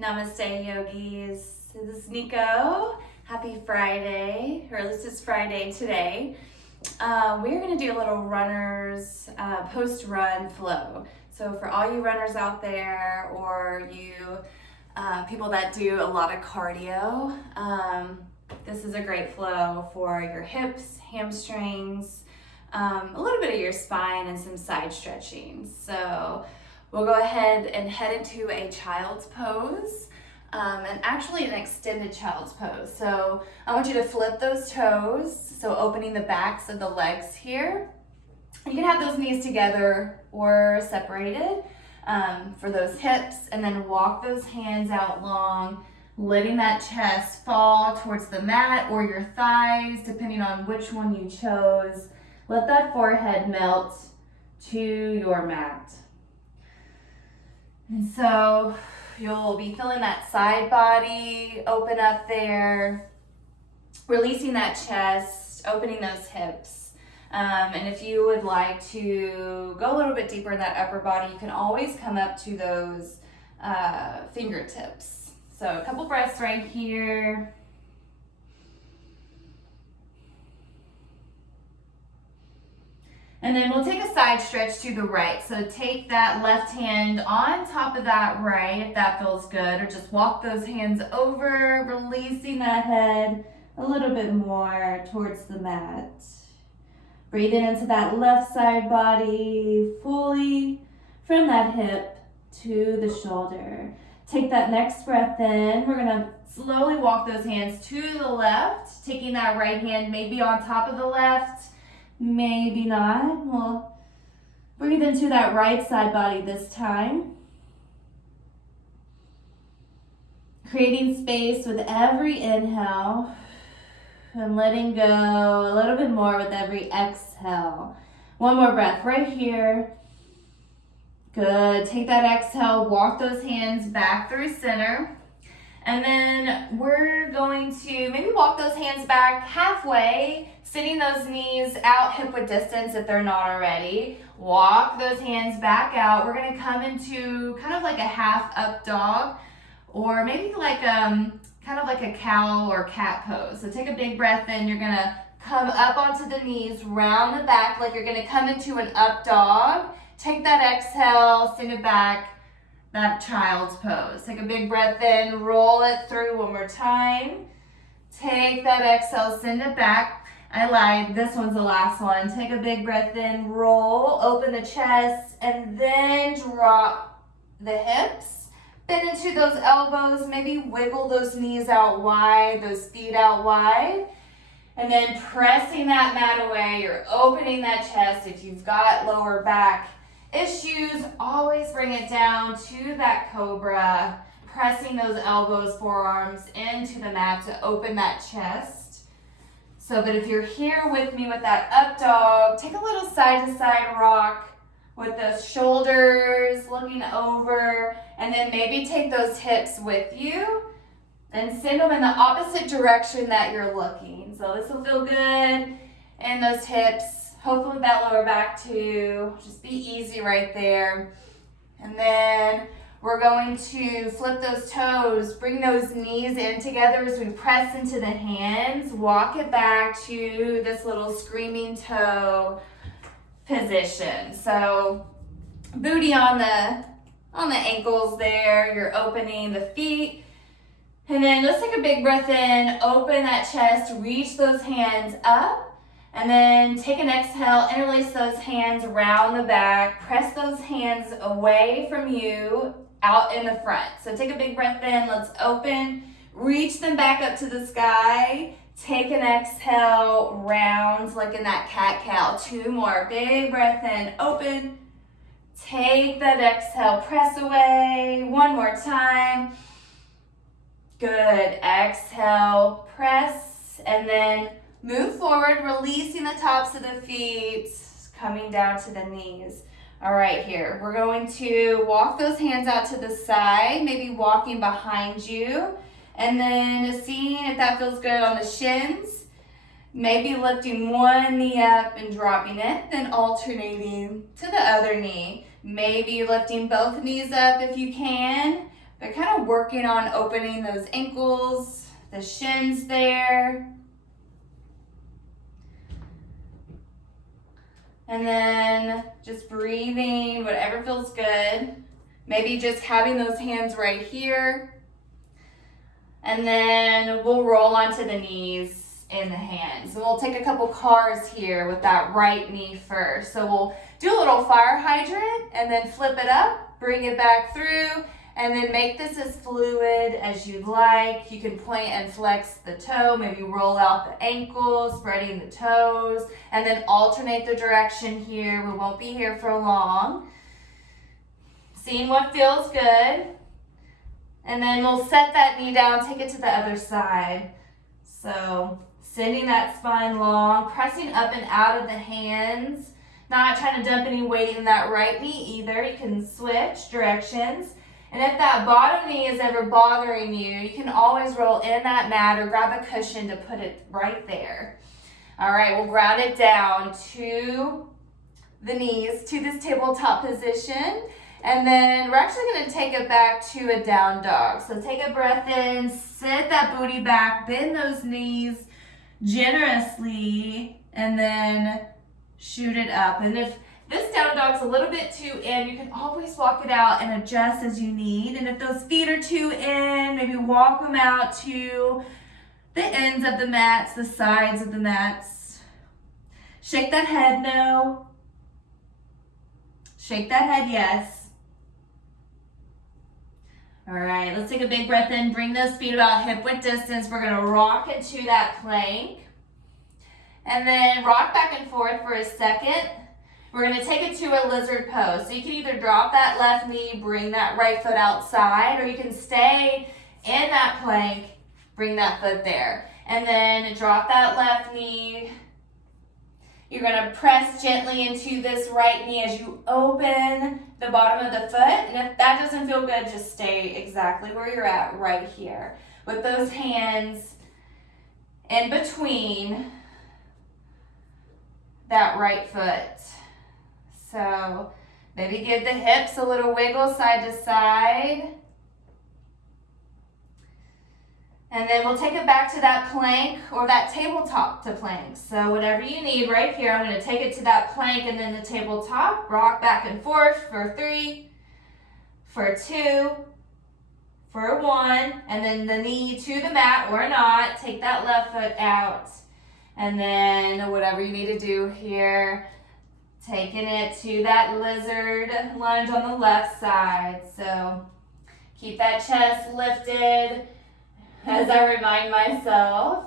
Namaste, yogis. This is Nico. Happy Friday, or at least it's Friday today. We're going to do a little runner's post-run flow. So for all you runners out there, or you people that do a lot of cardio, this is a great flow for your hips, hamstrings, a little bit of your spine, and some side stretching. So we'll go ahead and head into a child's pose, and actually an extended child's pose. So I want you to flip those toes, so opening the backs of the legs here. You can have those knees together or separated for those hips, and then walk those hands out long, letting that chest fall towards the mat or your thighs, depending on which one you chose. Let that forehead melt to your mat. And so you'll be feeling that side body open up there, releasing that chest, opening those hips. And if you would like to go a little bit deeper in that upper body, you can always come up to those fingertips. So a couple breaths right here. And then we'll take a side stretch to the right. So take that left hand on top of that right, if that feels good, or just walk those hands over, releasing that head a little bit more towards the mat. Breathing into that left side body fully from that hip to the shoulder. Take that next breath in. We're gonna slowly walk those hands to the left, taking that right hand maybe on top of the left, maybe not. We'll breathe into that right side body this time. Creating space with every inhale and letting go a little bit more with every exhale. One more breath right here. Good. Take that exhale, walk those hands back through center. And then we're going to maybe walk those hands back halfway, sitting those knees out hip width distance if they're not already. Walk those hands back out. We're going to come into kind of like a half up dog, or maybe like kind of like a cow or cat pose. So take a big breath in. You're going to come up onto the knees, round the back like you're going to come into an up dog. Take that exhale, send it back, that child's pose. Take a big breath in, roll it through one more time. Take that exhale, send it back. I lied, this one's the last one. Take a big breath in, roll, open the chest, and then drop the hips. Bend into those elbows, maybe wiggle those knees out wide, those feet out wide. And then pressing that mat away, you're opening that chest. If you've got lower back issues, always bring it down to that cobra, pressing those elbows, forearms into the mat to open that chest. So, but if you're here with me with that up dog, take a little side to side rock with those shoulders looking over, and then maybe take those hips with you and send them in the opposite direction that you're looking. So this will feel good, and those hips, hopefully that lower back too. Just be easy right there. And then we're going to flip those toes, bring those knees in together as we press into the hands. Walk it back to this little screaming toe position. So booty on the ankles there. You're opening the feet. And then let's take a big breath in, open that chest, reach those hands up. And then take an exhale, interlace those hands around the back, press those hands away from you, out in the front. So take a big breath in, let's open, reach them back up to the sky, take an exhale, round like in that cat-cow. Two more, big breath in, open, take that exhale, press away, one more time. Good, exhale, press, and then move forward, releasing the tops of the feet, coming down to the knees. All right, here, we're going to walk those hands out to the side, maybe walking behind you, and then seeing if that feels good on the shins. Maybe lifting one knee up and dropping it, then alternating to the other knee. Maybe lifting both knees up if you can, But kind of working on opening those ankles, the shins there. And then just breathing, whatever feels good. Maybe just having those hands right here. And then we'll roll onto the knees in the hands. And we'll take a couple cars here with that right knee first. So we'll do a little fire hydrant and then flip it up, bring it back through, and then make this as fluid as you'd like. You can point and flex the toe, maybe roll out the ankle, spreading the toes, and then alternate the direction here. We won't be here for long. Seeing what feels good. And then we'll set that knee down, take it to the other side. So sending that spine long, pressing up and out of the hands, not trying to dump any weight in that right knee either. You can switch directions. And if that bottom knee is ever bothering you, you can always roll in that mat or grab a cushion to put it right there. All right, we'll ground it down to the knees, to this tabletop position. And then we're actually gonna take it back to a down dog. So take a breath in, sit that booty back, bend those knees generously, and then shoot it up. And if this down dog's a little bit too in, you can always walk it out and adjust as you need. And if those feet are too in, maybe walk them out to the ends of the mats, the sides of the mats. Shake that head no. Shake that head yes. All right, let's take a big breath in. Bring those feet about hip width distance. We're gonna rock into that plank. And then rock back and forth for a second. We're gonna take it to a lizard pose. So you can either drop that left knee, bring that right foot outside, or you can stay in that plank, bring that foot there. And then drop that left knee. You're gonna press gently into this right knee as you open the bottom of the foot. And if that doesn't feel good, just stay exactly where you're at right here. With those hands in between that right foot. So maybe give the hips a little wiggle side to side. And then we'll take it back to that plank or that tabletop to plank. So whatever you need right here, I'm gonna take it to that plank and then the tabletop. Rock back and forth for 3, for 2, for 1, and then the knee to the mat or not. Take that left foot out. And then whatever you need to do here, taking it to that lizard lunge on the left side. So keep that chest lifted as I remind myself.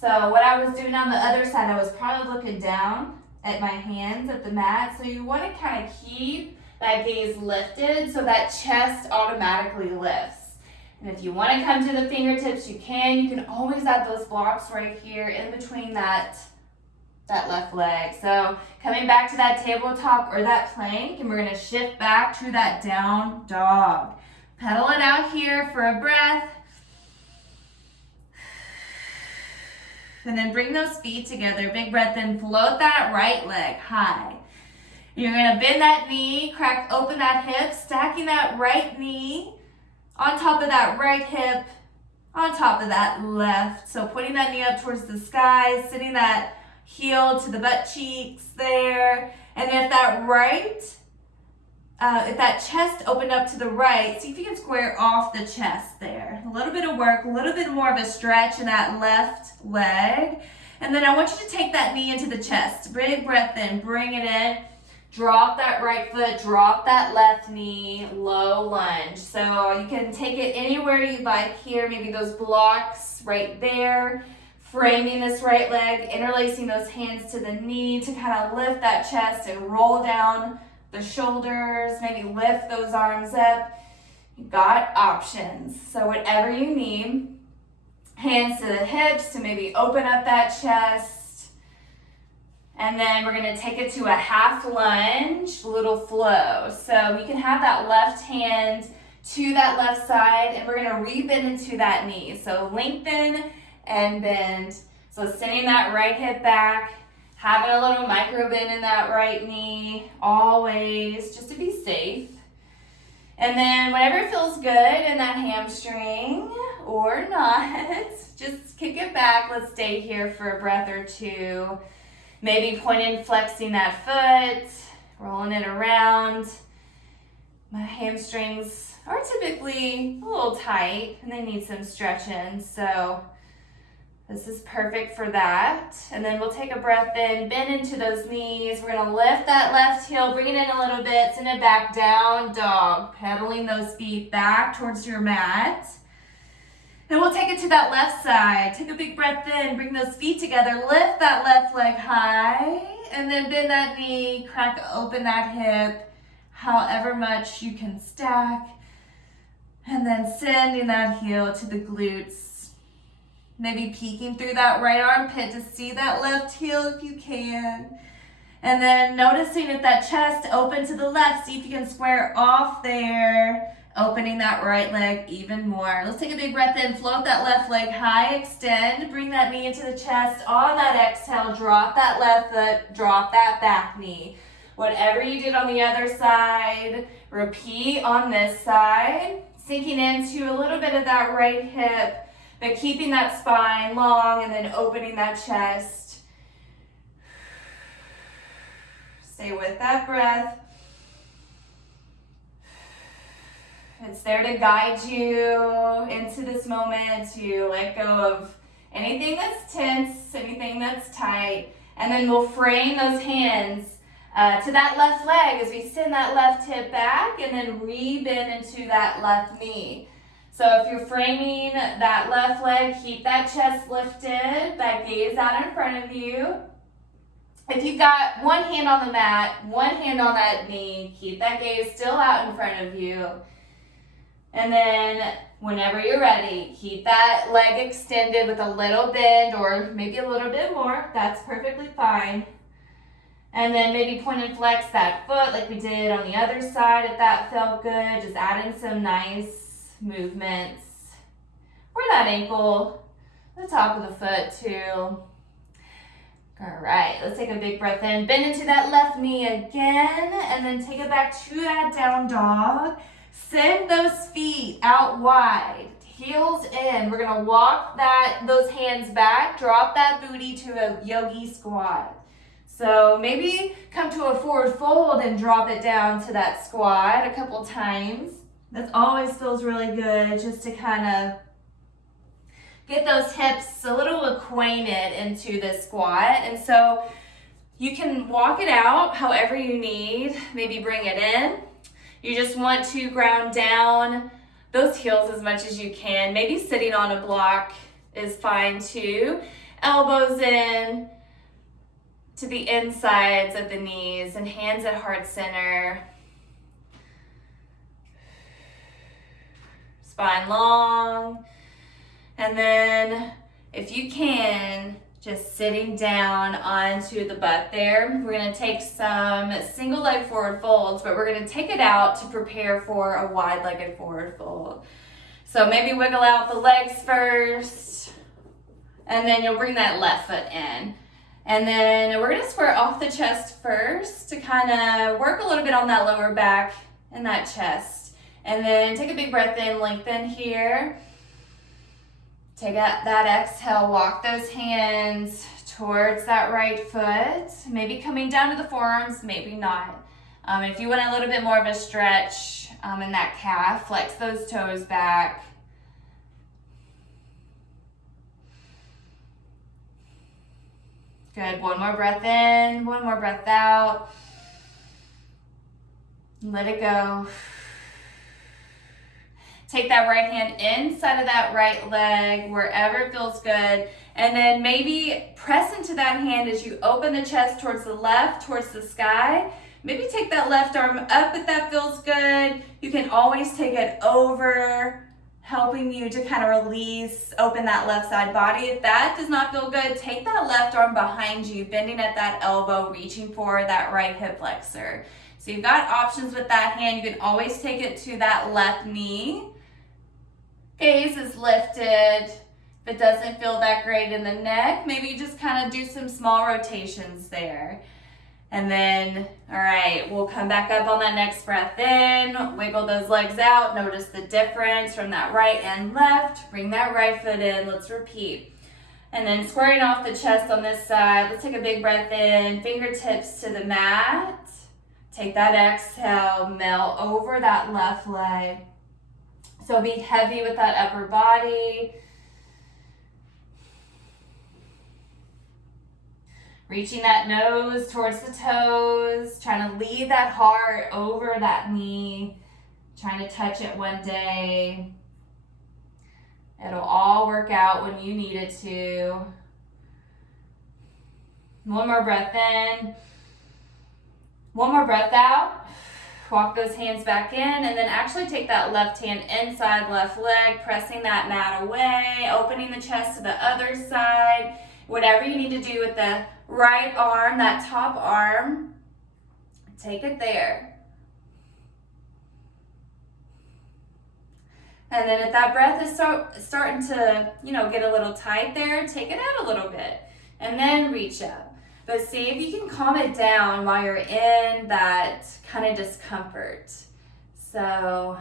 So what I was doing on the other side, I was probably looking down at my hands at the mat. So you want to kind of keep that gaze lifted so that chest automatically lifts. And if you want to come to the fingertips, you can. You can always add those blocks right here in between that left leg. So coming back to that tabletop or that plank, and we're going to shift back to that down dog. Pedal it out here for a breath. And then bring those feet together. Big breath in. Float that right leg high. You're going to bend that knee, crack open that hip, stacking that right knee on top of that right hip, on top of that left. So putting that knee up towards the sky, sitting that heel to the butt cheeks there. And if that if that chest opened up to the right, see if you can square off the chest there. A little bit of work, a little bit more of a stretch in that left leg. And then I want you to take that knee into the chest. Big breath in, bring it in. Drop that right foot, drop that left knee, low lunge. So you can take it anywhere you like here, maybe those blocks right there. Framing this right leg, interlacing those hands to the knee to kind of lift that chest and roll down the shoulders, maybe lift those arms up. You got options. So whatever you need. Hands to the hips to maybe open up that chest. And then we're gonna take it to a half lunge, little flow. So you can have that left hand to that left side and we're gonna re-bend into that knee. So lengthen and bend. So sending that right hip back, having a little micro bend in that right knee, always, just to be safe. And then whenever it feels good in that hamstring or not, just kick it back. Let's stay here for a breath or two. Maybe pointing, flexing that foot, rolling it around. My hamstrings are typically a little tight and they need some stretching, so this is perfect for that. And then we'll take a breath in, bend into those knees. We're gonna lift that left heel, bring it in a little bit, send it back, down dog. Pedaling those feet back towards your mat. And we'll take it to that left side. Take a big breath in, bring those feet together, lift that left leg high, and then bend that knee, crack open that hip, however much you can stack. And then sending that heel to the glutes. Maybe peeking through that right armpit to see that left heel if you can. And then noticing if that chest open to the left, see if you can square off there, opening that right leg even more. Let's take a big breath in, float that left leg high, extend, bring that knee into the chest. On that exhale, drop that left foot, drop that back knee. Whatever you did on the other side, repeat on this side, sinking into a little bit of that right hip, but keeping that spine long and then opening that chest. Stay with that breath. It's there to guide you into this moment, to let go of anything that's tense, anything that's tight, and then we'll frame those hands to that left leg as we send that left hip back and then re-bend into that left knee. So if you're framing that left leg, keep that chest lifted, that gaze out in front of you. If you've got one hand on the mat, one hand on that knee, keep that gaze still out in front of you. And then whenever you're ready, keep that leg extended with a little bend or maybe a little bit more. That's perfectly fine. And then maybe point and flex that foot like we did on the other side if that felt good. Just add in some nice movements for that ankle, the top of the foot too. All right, let's take a big breath in, bend into that left knee again, and then take it back to that down dog. Send those feet out wide, heels in. We're gonna walk those hands back, drop that booty to a yogi squat. So maybe come to a forward fold and drop it down to that squat a couple times. That always feels really good, just to kind of get those hips a little acquainted into this squat. And so you can walk it out however you need, maybe bring it in. You just want to ground down those heels as much as you can. Maybe sitting on a block is fine too. Elbows in to the insides of the knees and hands at heart center. Spine long. And then if you can, just sitting down onto the butt there. We're gonna take some single leg forward folds, but we're gonna take it out to prepare for a wide-legged forward fold. So maybe wiggle out the legs first, and then you'll bring that left foot in. And then we're gonna square off the chest first to kind of work a little bit on that lower back and that chest. And then take a big breath in, lengthen here. Take out that exhale, walk those hands towards that right foot. Maybe coming down to the forearms, maybe not. If you want a little bit more of a stretch in that calf, flex those toes back. Good, one more breath in, one more breath out. Let it go. Take that right hand inside of that right leg, wherever it feels good. And then maybe press into that hand as you open the chest towards the left, towards the sky. Maybe take that left arm up if that feels good. You can always take it over, helping you to kind of release, open that left side body. If that does not feel good, take that left arm behind you, bending at that elbow, reaching for that right hip flexor. So you've got options with that hand. You can always take it to that left knee. Gaze is lifted. If it doesn't feel that great in the neck, maybe just kind of do some small rotations there. And then, all right, we'll come back up on that next breath in, wiggle those legs out, notice the difference from that right and left, bring that right foot in, let's repeat. And then squaring off the chest on this side, let's take a big breath in, fingertips to the mat. Take that exhale, melt over that left leg. So be heavy with that upper body. Reaching that nose towards the toes, trying to lead that heart over that knee, trying to touch it one day. It'll all work out when you need it to. One more breath in. One more breath out. Walk those hands back in, and then actually take that left hand inside left leg, pressing that mat away, opening the chest to the other side. Whatever you need to do with the right arm, that top arm, take it there. And then if that breath is starting to, get a little tight there, take it out a little bit. And then reach up. But see if you can calm it down while you're in that kind of discomfort. So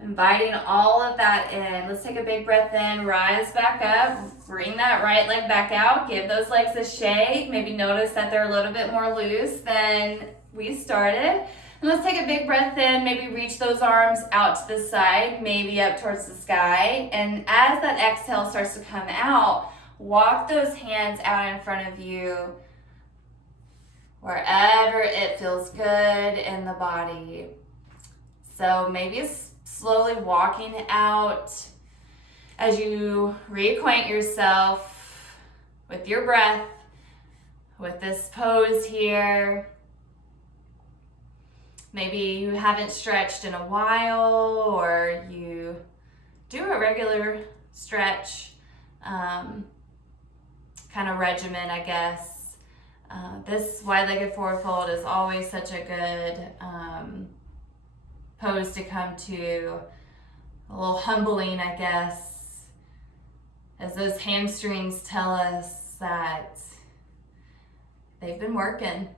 inviting all of that in. Let's take a big breath in, rise back up, bring that right leg back out, give those legs a shake. Maybe notice that they're a little bit more loose than we started. And let's take a big breath in, maybe reach those arms out to the side, maybe up towards the sky. And as that exhale starts to come out, walk those hands out in front of you, wherever it feels good in the body. So maybe it's slowly walking out as you reacquaint yourself with your breath, with this pose here. Maybe you haven't stretched in a while, or you do a regular stretch kind of regimen, I guess. This wide-legged forward fold is always such a good pose to come to. A little humbling, I guess, as those hamstrings tell us that they've been working,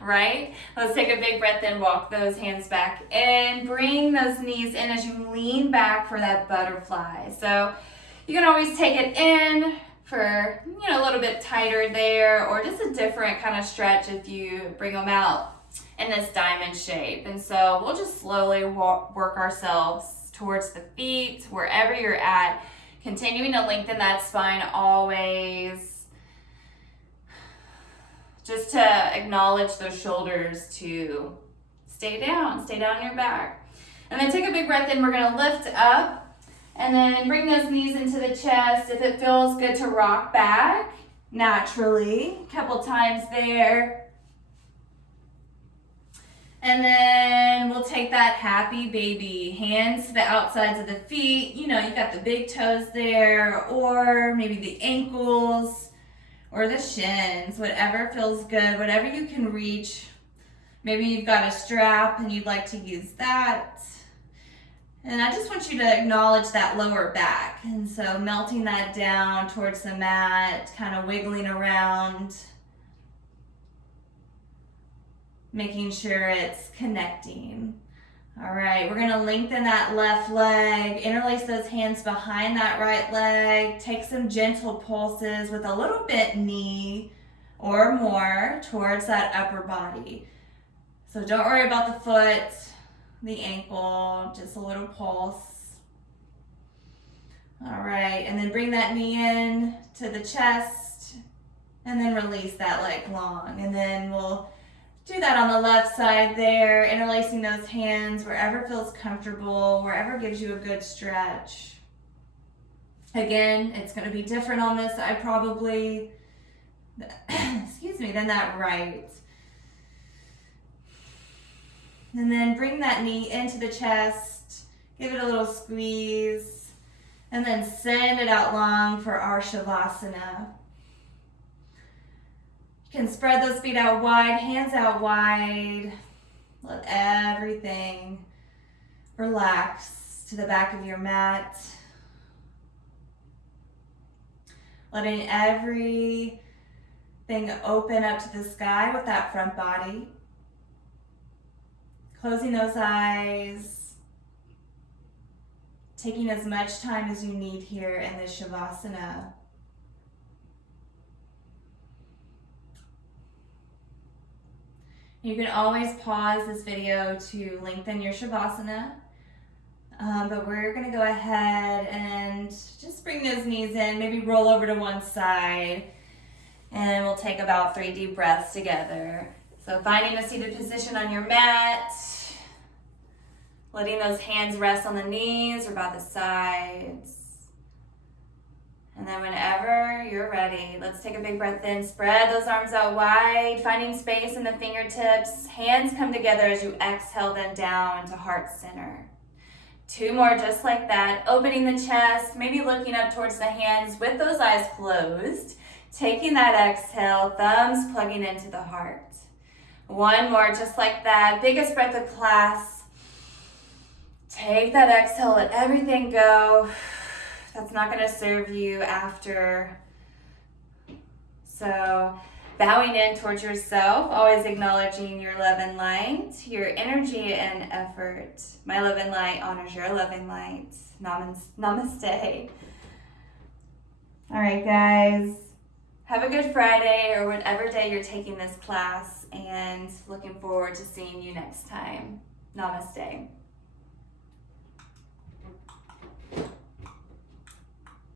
right? Let's take a big breath in, walk those hands back in, bring those knees in as you lean back for that butterfly. So you can always take it in for, a little bit tighter there, or just a different kind of stretch if you bring them out in this diamond shape. And so we'll just slowly work ourselves towards the feet, wherever you're at, continuing to lengthen that spine always. Just to acknowledge those shoulders to stay down your back. And then take a big breath in, we're gonna lift up, and then bring those knees into the chest. If it feels good to rock back naturally, a couple times there. And then we'll take that happy baby, hands to the outsides of the feet. You got the big toes there, or maybe the ankles, or the shins, whatever feels good, whatever you can reach. Maybe you've got a strap and you'd like to use that. And I just want you to acknowledge that lower back. And so melting that down towards the mat, kind of wiggling around, making sure it's connecting. All right, we're gonna lengthen that left leg, interlace those hands behind that right leg, take some gentle pulses with a little bent knee or more towards that upper body. So don't worry about the foot, the ankle, just a little pulse. All right, and then bring that knee in to the chest, and then release that leg long. And then we'll do that on the left side there, interlacing those hands wherever feels comfortable, wherever gives you a good stretch. Again, it's going to be different on this side probably, than that right. And then bring that knee into the chest, give it a little squeeze, and then send it out long for our Shavasana. You can spread those feet out wide, hands out wide. Let everything relax to the back of your mat. Letting every Then open up to the sky with that front body. Closing those eyes. Taking as much time as you need here in this Shavasana. You can always pause this video to lengthen your Shavasana. But we're gonna go ahead and just bring those knees in, maybe roll over to one side, and we'll take about 3 deep breaths together. So finding a seated position on your mat, letting those hands rest on the knees or by the sides. And then whenever you're ready, let's take a big breath in, spread those arms out wide, finding space in the fingertips. Hands come together as you exhale them down to heart center. 2 more just like that, opening the chest, maybe looking up towards the hands with those eyes closed. Taking that exhale, thumbs plugging into the heart. 1 more just like that, biggest breath of class. Take that exhale, let everything go. That's not going to serve you after. So bowing in towards yourself, always acknowledging your love and light, your energy and effort. My love and light honors your love and light. Namaste. All right, guys. Have a good Friday or whatever day you're taking this class, and looking forward to seeing you next time. Namaste.